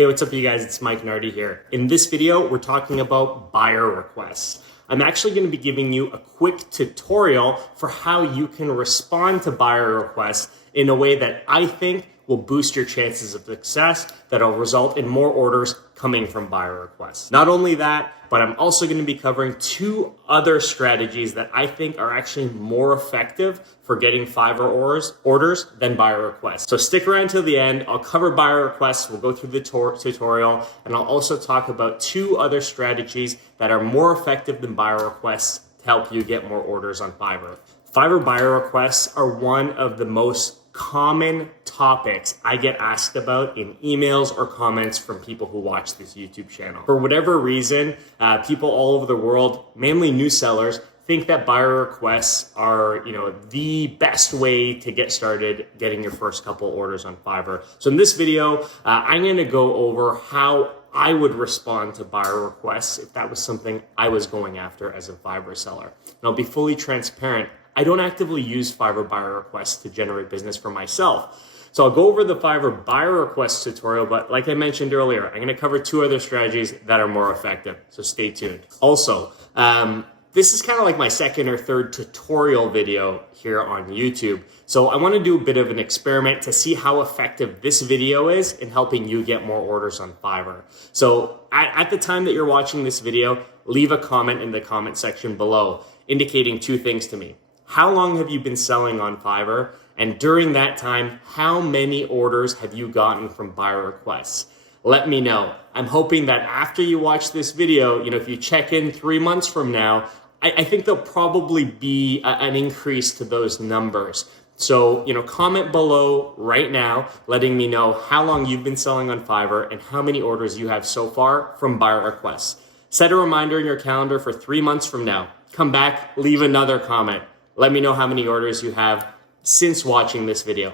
Hey, what's up you guys? It's Mike Nardi here. In this video, we're talking about buyer requests. I'm actually going to be giving you a quick tutorial for how you can respond to buyer requests in a way that I think will boost your chances of success, that'll result in more orders coming from buyer requests. Not only that, but I'm also going to be covering two other strategies that I think are actually more effective for getting Fiverr orders than buyer requests. So stick around till the end. I'll cover buyer requests. We'll go through the tutorial, and I'll also talk about two other strategies that are more effective than buyer requests to help you get more orders on Fiverr. Fiverr buyer requests are one of the most common topics I get asked about in emails or comments from people who watch this YouTube channel. For whatever reason, people all over the world, mainly new sellers, think that buyer requests are, the best way to get started getting your first couple orders on Fiverr. So in this video, I'm going to go over how I would respond to buyer requests if that was something I was going after as a Fiverr seller. And I'll be fully transparent. I don't actively use Fiverr buyer requests to generate business for myself. So I'll go over the Fiverr buyer request tutorial, but like I mentioned earlier, I'm going to cover two other strategies that are more effective. So stay tuned. Also, this is kind of like my second or third tutorial video here on YouTube. So I want to do a bit of an experiment to see how effective this video is in helping you get more orders on Fiverr. So at the time that you're watching this video, leave a comment in the comment section below indicating two things to me. How long have you been selling on Fiverr? And during that time, how many orders have you gotten from buyer requests? Let me know. I'm hoping that after you watch this video, if you check in 3 months from now, I think there'll probably be an increase to those numbers. So, comment below right now, letting me know how long you've been selling on Fiverr and how many orders you have so far from buyer requests. Set a reminder in your calendar for 3 months from now. Come back, leave another comment. Let me know how many orders you have since watching this video.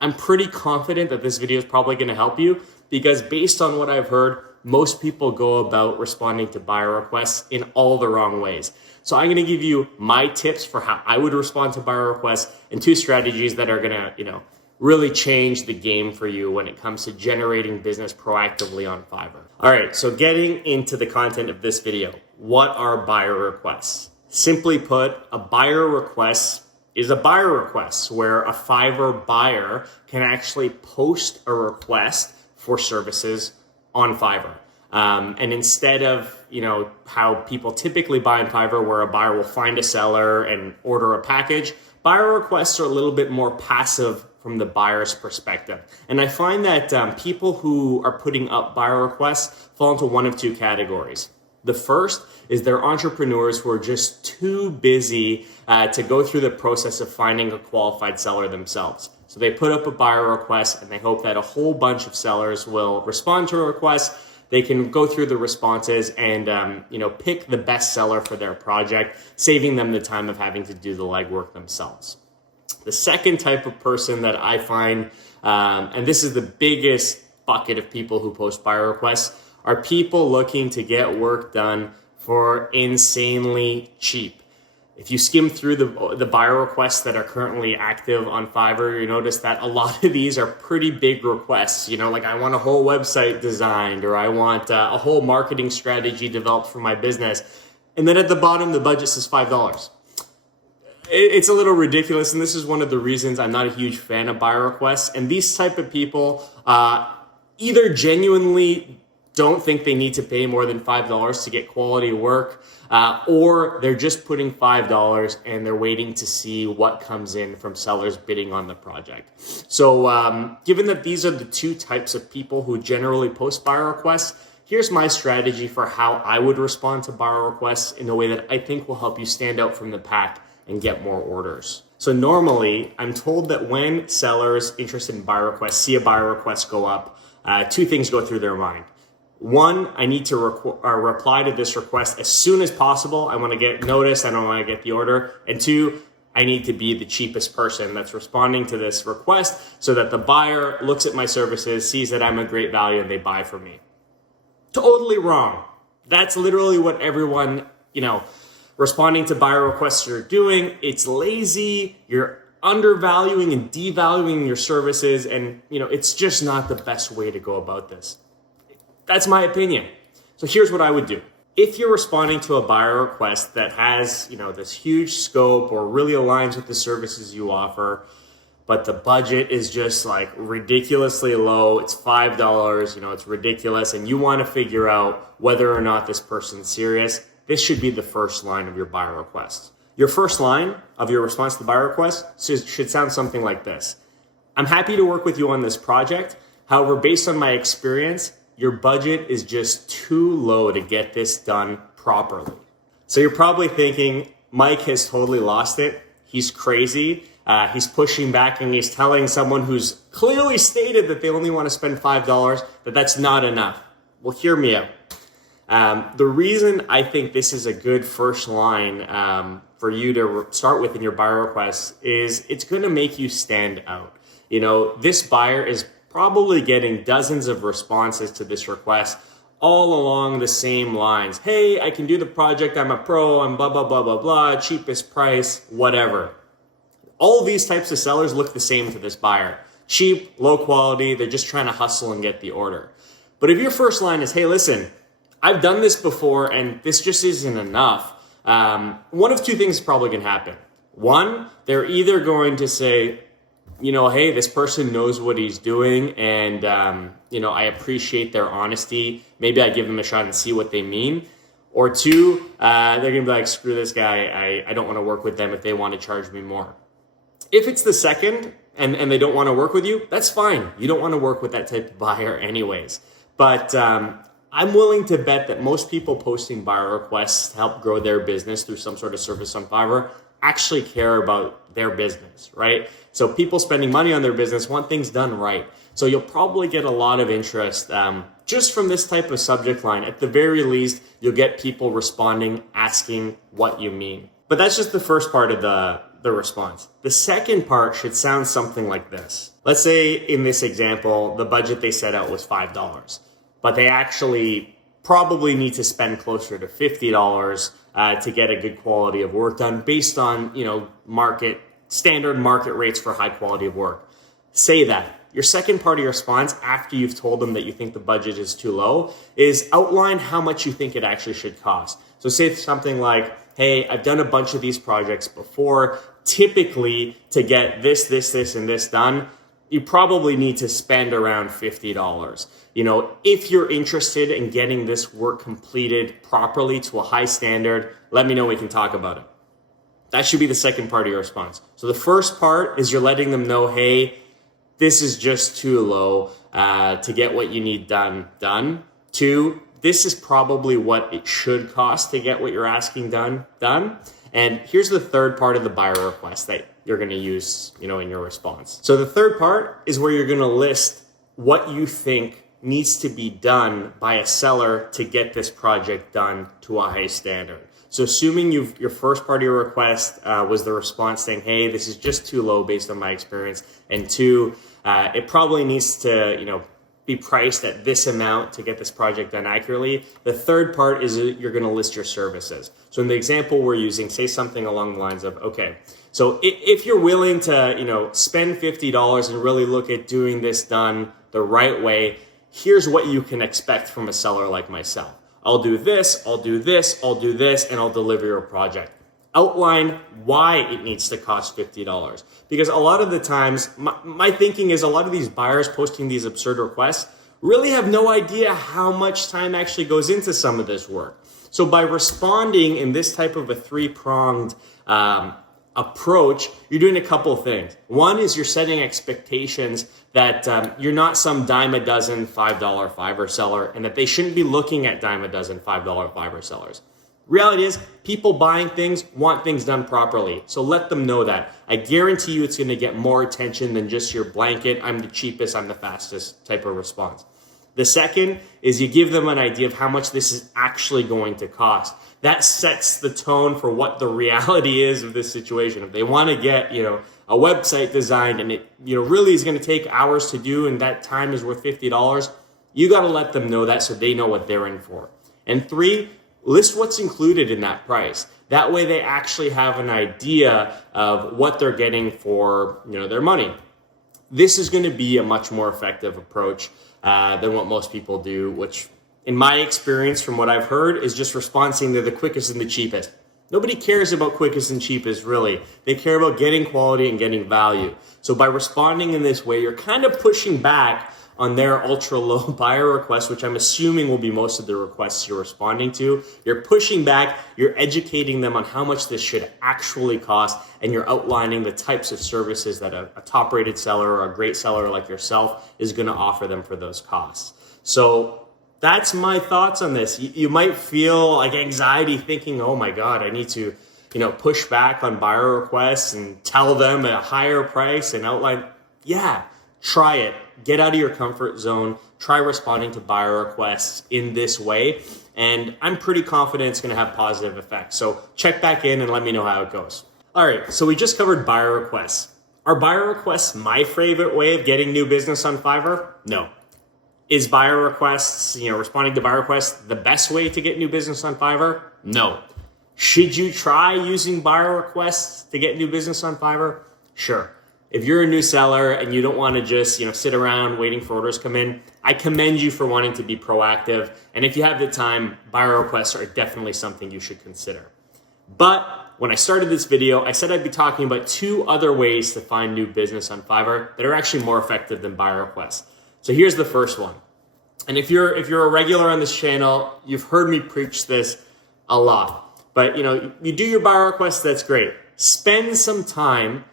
I'm pretty confident that this video is probably going to help you because based on what I've heard, most people go about responding to buyer requests in all the wrong ways. So I'm going to give you my tips for how I would respond to buyer requests and two strategies that are going to, really change the game for you when it comes to generating business proactively on Fiverr. All right, so getting into the content of this video, what are buyer requests? Simply put, a buyer request is a buyer request where a Fiverr buyer can actually post a request for services on Fiverr. And instead of, how people typically buy on Fiverr where a buyer will find a seller and order a package, buyer requests are a little bit more passive from the buyer's perspective. And I find that people who are putting up buyer requests fall into one of two categories. The first is they're entrepreneurs who are just too busy to go through the process of finding a qualified seller themselves. So they put up a buyer request and they hope that a whole bunch of sellers will respond to a request. They can go through the responses and pick the best seller for their project, saving them the time of having to do the legwork themselves. The second type of person that I find, and this is the biggest bucket of people who post buyer requests, are people looking to get work done for insanely cheap. If you skim through the buyer requests that are currently active on Fiverr, you notice that a lot of these are pretty big requests. Like I want a whole website designed, or I want a whole marketing strategy developed for my business. And then at the bottom, the budget says $5. It's a little ridiculous, and this is one of the reasons I'm not a huge fan of buyer requests. And these type of people either genuinely don't think they need to pay more than $5 to get quality work, or they're just putting $5 and they're waiting to see what comes in from sellers bidding on the project. So given that these are the two types of people who generally post buyer requests, here's my strategy for how I would respond to buyer requests in a way that I think will help you stand out from the pack and get more orders. So normally, I'm told that when sellers interested in buyer requests see a buyer request go up, two things go through their mind. One, I need to reply to this request as soon as possible. I want to get notice. I don't want to get the order. And two, I need to be the cheapest person that's responding to this request so that the buyer looks at my services, sees that I'm a great value, and they buy from me. Totally wrong. That's literally what everyone, responding to buyer requests are doing. It's lazy. You're undervaluing and devaluing your services. And, it's just not the best way to go about this. That's my opinion. So here's what I would do. If you're responding to a buyer request that has, this huge scope or really aligns with the services you offer, but the budget is just like ridiculously low, it's $5, it's ridiculous, and you want to figure out whether or not this person's serious, this should be the first line of your buyer request. Your first line of your response to the buyer request should sound something like this. I'm happy to work with you on this project. However, based on my experience, your budget is just too low to get this done properly. So you're probably thinking, Mike has totally lost it. He's crazy. He's pushing back and he's telling someone who's clearly stated that they only want to spend $5 that that's not enough. Well, hear me out. The reason I think this is a good first line for you to start with in your buyer request is it's going to make you stand out. This buyer is probably getting dozens of responses to this request all along the same lines. Hey, I can do the project. I'm a pro. I'm blah, blah, blah, blah, blah. Cheapest price, whatever. All of these types of sellers look the same to this buyer. Cheap, low quality. They're just trying to hustle and get the order. But if your first line is, hey, listen, I've done this before and this just isn't enough. One of two things probably can happen. One, they're either going to say, hey, this person knows what he's doing and, I appreciate their honesty. Maybe I give them a shot and see what they mean. Or two, they're going to be like, screw this guy. I don't want to work with them if they want to charge me more. If it's the second and they don't want to work with you, that's fine. You don't want to work with that type of buyer anyways. But I'm willing to bet that most people posting buyer requests to help grow their business through some sort of service on Fiverr actually care about their business, right? So people spending money on their business want things done right. So you'll probably get a lot of interest just from this type of subject line. At the very least, you'll get people responding, asking what you mean. But that's just the first part of the response. The second part should sound something like this. Let's say in this example, the budget they set out was $5, but they actually probably need to spend closer to $50 to get a good quality of work done based on, standard market rates for high quality of work. Say that. Your second part of your response, after you've told them that you think the budget is too low, is outline how much you think it actually should cost. So say something like, hey, I've done a bunch of these projects before. Typically, to get this, and this done, you probably need to spend around $50. If you're interested in getting this work completed properly to a high standard, let me know, we can talk about it. That should be the second part of your response. So the first part is you're letting them know, hey, this is just too low to get what you need done. Two, this is probably what it should cost to get what you're asking done. And here's the third part of the buyer request that you're going to use, in your response. So the third part is where you're going to list what you think needs to be done by a seller to get this project done to a high standard. So assuming your first part of your request was the response saying, hey, this is just too low based on my experience. And two, it probably needs to, be priced at this amount to get this project done accurately. The third part is you're going to list your services. So in the example we're using, say something along the lines of, okay, so if you're willing to, spend $50 and really look at doing this done the right way, here's what you can expect from a seller like myself. I'll do this, I'll do this, I'll do this, and I'll deliver your project. Outline why it needs to cost $50. Because a lot of the times, my thinking is a lot of these buyers posting these absurd requests really have no idea how much time actually goes into some of this work. So by responding in this type of a three-pronged approach, you're doing a couple things. One is you're setting expectations that you're not some dime a dozen $5 Fiverr seller and that they shouldn't be looking at dime a dozen $5 Fiverr sellers. Reality is, people buying things want things done properly. So let them know that. I guarantee you it's going to get more attention than just your blanket, I'm the cheapest, I'm the fastest type of response. The second is you give them an idea of how much this is actually going to cost. That sets the tone for what the reality is of this situation. If they want to get, a website designed and it, really is going to take hours to do and that time is worth $50, you got to let them know that so they know what they're in for. And three, list what's included in that price. That way they actually have an idea of what they're getting for, their money. This is going to be a much more effective approach than what most people do, which in my experience from what I've heard, is just responding to the quickest and the cheapest. Nobody cares about quickest and cheapest, really. They care about getting quality and getting value. So by responding in this way, you're kind of pushing back on their ultra low buyer requests, which I'm assuming will be most of the requests you're responding to. You're pushing back, you're educating them on how much this should actually cost, and you're outlining the types of services that a top-rated seller or a great seller like yourself is going to offer them for those costs. So that's my thoughts on this. You might feel like anxiety thinking, oh my God, I need to, push back on buyer requests and tell them a higher price and outline. Yeah, try it. Get out of your comfort zone. Try responding to buyer requests in this way. And I'm pretty confident it's going to have positive effects. So check back in and let me know how it goes. All right, so we just covered buyer requests. Are buyer requests my favorite way of getting new business on Fiverr? No. Is buyer requests, responding to buyer requests the best way to get new business on Fiverr? No. Should you try using buyer requests to get new business on Fiverr? Sure. If you're a new seller and you don't want to just, sit around waiting for orders to come in, I commend you for wanting to be proactive. And if you have the time, buyer requests are definitely something you should consider. But when I started this video, I said I'd be talking about 2 other ways to find new business on Fiverr that are actually more effective than buyer requests. So here's the first one. And if you're a regular on this channel, you've heard me preach this a lot. But you do your buyer requests, that's great. Spend some time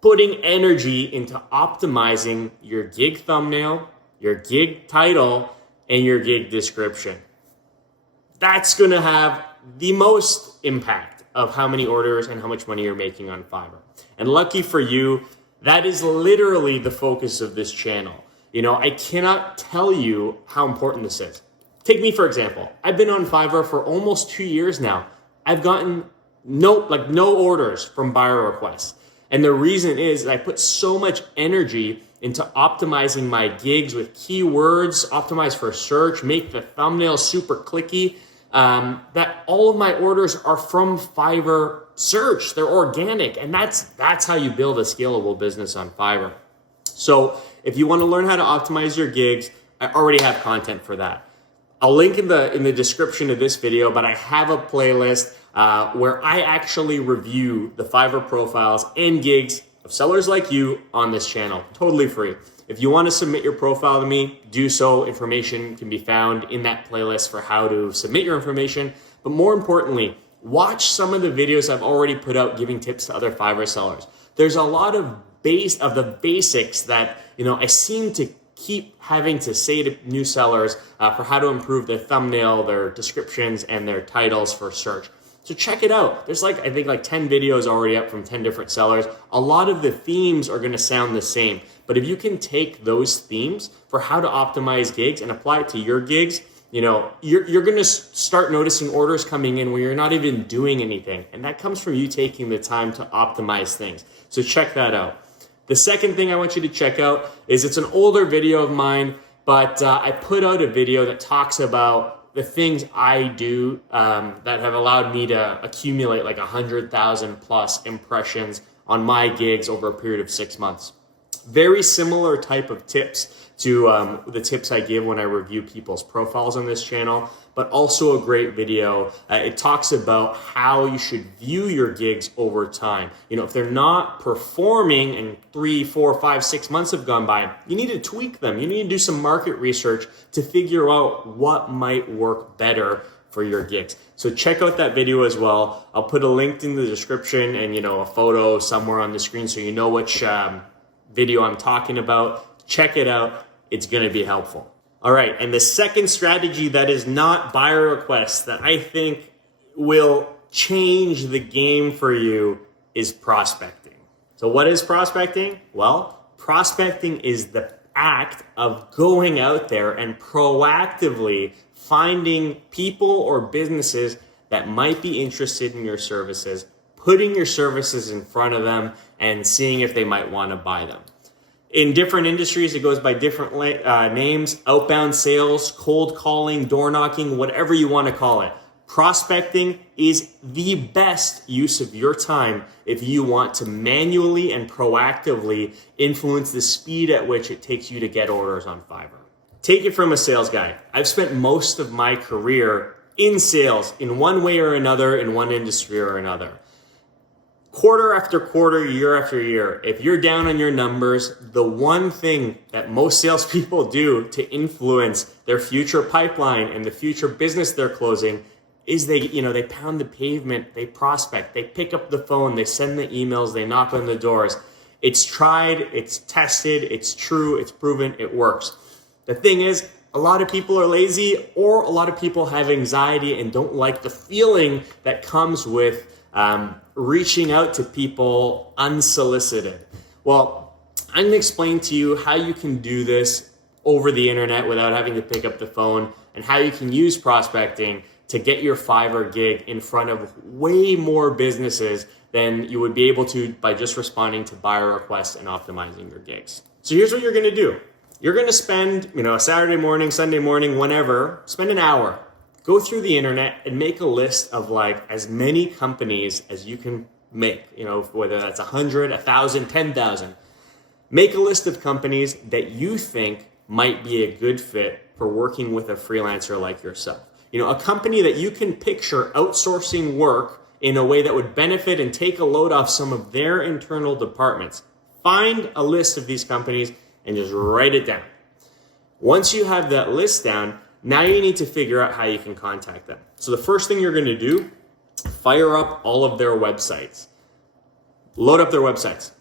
putting energy into optimizing your gig thumbnail, your gig title, and your gig description. That's going to have the most impact of how many orders and how much money you're making on Fiverr. And lucky for you, that is literally the focus of this channel. I cannot tell you how important this is. Take me, for example. I've been on Fiverr for almost 2 years now. I've gotten no orders from buyer requests. And the reason is I put so much energy into optimizing my gigs with keywords, optimize for search, make the thumbnail super clicky, that all of my orders are from Fiverr search. They're organic. And that's how you build a scalable business on Fiverr. So if you want to learn how to optimize your gigs, I already have content for that. I'll link in the description of this video, but I have a playlist where I actually review the Fiverr profiles and gigs of sellers like you on this channel, totally free. If you want to submit your profile to me, do so. Information can be found in that playlist for how to submit your information. But more importantly, watch some of the videos I've already put out giving tips to other Fiverr sellers. There's a lot of the basics that I seem to keep having to say to new sellers for how to improve their thumbnail, their descriptions, and their titles for search. So check it out. There's I think 10 videos already up from 10 different sellers. A lot of the themes are going to sound the same. But if you can take those themes for how to optimize gigs and apply it to your gigs, you're going to start noticing orders coming in where you're not even doing anything. And that comes from you taking the time to optimize things. So check that out. The second thing I want you to check out is it's an older video of mine, but I put out a video that talks about the things I do that have allowed me to accumulate 100,000 plus impressions on my gigs over a period of 6 months. Very similar type of tips to the tips I give when I review people's profiles on this channel, but also a great video. It talks about how you should view your gigs over time. If they're not performing and 3, 4, 5, 6 months have gone by, you need to tweak them. You need to do some market research to figure out what might work better for your gigs. So check out that video as well. I'll put a link in the description and a photo somewhere on the screen so you know which video I'm talking about. Check it out. It's going to be helpful. All right, and the second strategy that is not buyer requests that I think will change the game for you is prospecting. So what is prospecting? Well, prospecting is the act of going out there and proactively finding people or businesses that might be interested in your services, putting your services in front of them and seeing if they might want to buy them. In different industries, it goes by different names: outbound sales, cold calling, door knocking, whatever you want to call it. Prospecting is the best use of your time if you want to manually and proactively influence the speed at which it takes you to get orders on Fiverr. Take it from a sales guy. I've spent most of my career in sales in one way or another, in one industry or another. Quarter after quarter, year after year, if you're down on your numbers, the one thing that most salespeople do to influence their future pipeline and the future business they're closing is they pound the pavement, they prospect, they pick up the phone, they send the emails, they knock on the doors. It's tried, it's tested, it's true, it's proven, it works. The thing is, a lot of people are lazy, or a lot of people have anxiety and don't like the feeling that comes with reaching out to people unsolicited. Well, I'm going to explain to you how you can do this over the internet without having to pick up the phone, and how you can use prospecting to get your Fiverr gig in front of way more businesses than you would be able to by just responding to buyer requests and optimizing your gigs. So here's what you're going to do. You're going to spend, a Saturday morning, Sunday morning, whenever, spend an hour. Go through the internet and make a list of as many companies as you can make, whether that's 100, 1,000, 10,000. Make a list of companies that you think might be a good fit for working with a freelancer like yourself. A company that you can picture outsourcing work in a way that would benefit and take a load off some of their internal departments. Find a list of these companies and just write it down. Once you have that list down, now you need to figure out how you can contact them. So the first thing you're going to do, fire up all of their websites. Load up their websites.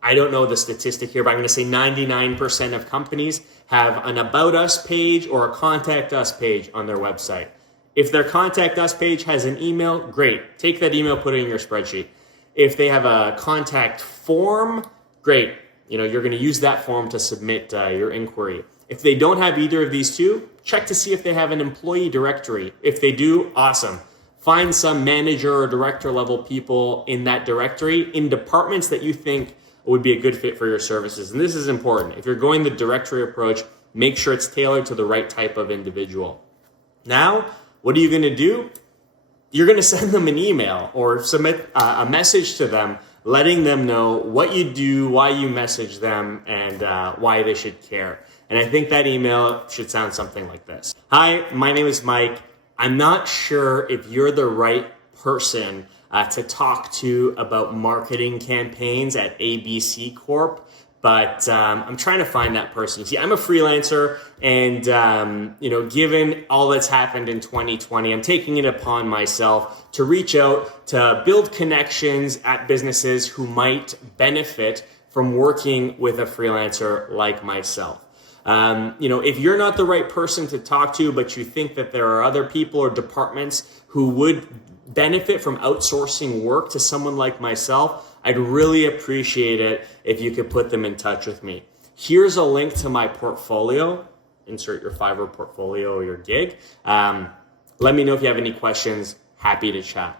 I don't know the statistic here, but I'm going to say 99% of companies have an About Us page or a Contact Us page on their website. If their Contact Us page has an email, great. Take that email, put it in your spreadsheet. If they have a contact form, great. You're going to use that form to submit your inquiry. If they don't have either of these two, check to see if they have an employee directory. If they do, awesome. Find some manager or director level people in that directory in departments that you think would be a good fit for your services. And this is important. If you're going the directory approach, make sure it's tailored to the right type of individual. Now, what are you going to do? You're going to send them an email or submit a message to them, letting them know what you do, why you message them, and why they should care. And I think that email should sound something like this. Hi, my name is Mike. I'm not sure if you're the right person to talk to about marketing campaigns at ABC Corp, but I'm trying to find that person. See, I'm a freelancer, and given all that's happened in 2020, I'm taking it upon myself to reach out to build connections at businesses who might benefit from working with a freelancer like myself. If you're not the right person to talk to, but you think that there are other people or departments who would benefit from outsourcing work to someone like myself, I'd really appreciate it if you could put them in touch with me. Here's a link to my portfolio. Insert your Fiverr portfolio or your gig. Let me know if you have any questions. Happy to chat.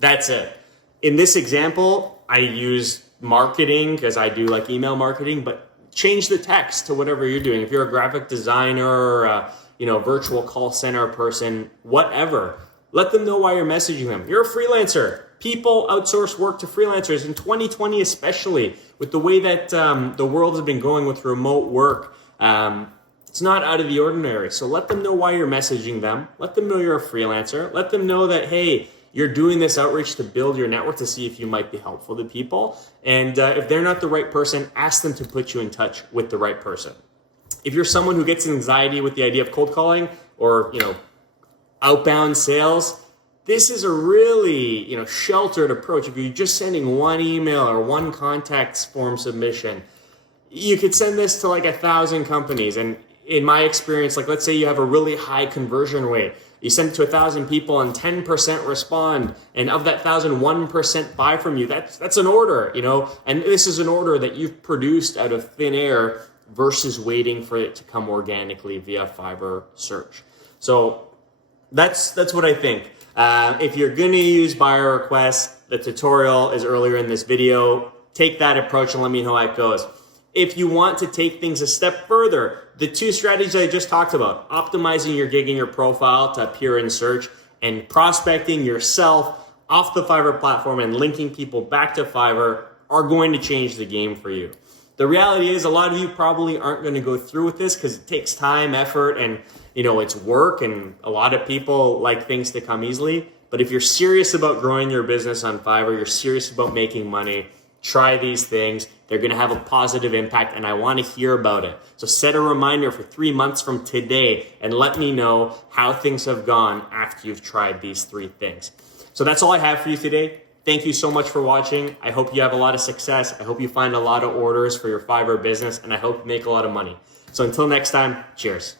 That's it. In this example, I use marketing because I do email marketing, but change the text to whatever you're doing. If you're a graphic designer or a virtual call center person, whatever, let them know why you're messaging them. You're a freelancer. People outsource work to freelancers in 2020, especially with the way that the world has been going with remote work. It's not out of the ordinary. So let them know why you're messaging them. Let them know you're a freelancer. Let them know that, hey, you're doing this outreach to build your network to see if you might be helpful to people. And if they're not the right person, ask them to put you in touch with the right person. If you're someone who gets anxiety with the idea of cold calling or, outbound sales, this is a really, sheltered approach. If you're just sending one email or one contact form submission, you could send this to 1,000 companies. And in my experience, let's say you have a really high conversion rate. You send it to 1,000 people and 10% respond. And of that 1,000, 1% buy from you. That's an order, and this is an order that you've produced out of thin air versus waiting for it to come organically via Fiverr search. So that's what I think. If you're going to use buyer requests, the tutorial is earlier in this video. Take that approach and let me know how it goes. If you want to take things a step further, the two strategies I just talked about, optimizing your gig and your profile to appear in search and prospecting yourself off the Fiverr platform and linking people back to Fiverr, are going to change the game for you. The reality is a lot of you probably aren't going to go through with this because it takes time, effort, and it's work, and a lot of people like things to come easily. But if you're serious about growing your business on Fiverr, you're serious about making money, try these things. They're going to have a positive impact, and I want to hear about it. So set a reminder for 3 months from today and let me know how things have gone after you've tried these 3 things. So that's all I have for you today. Thank you so much for watching. I hope you have a lot of success. I hope you find a lot of orders for your Fiverr business, and I hope you make a lot of money. So until next time, cheers.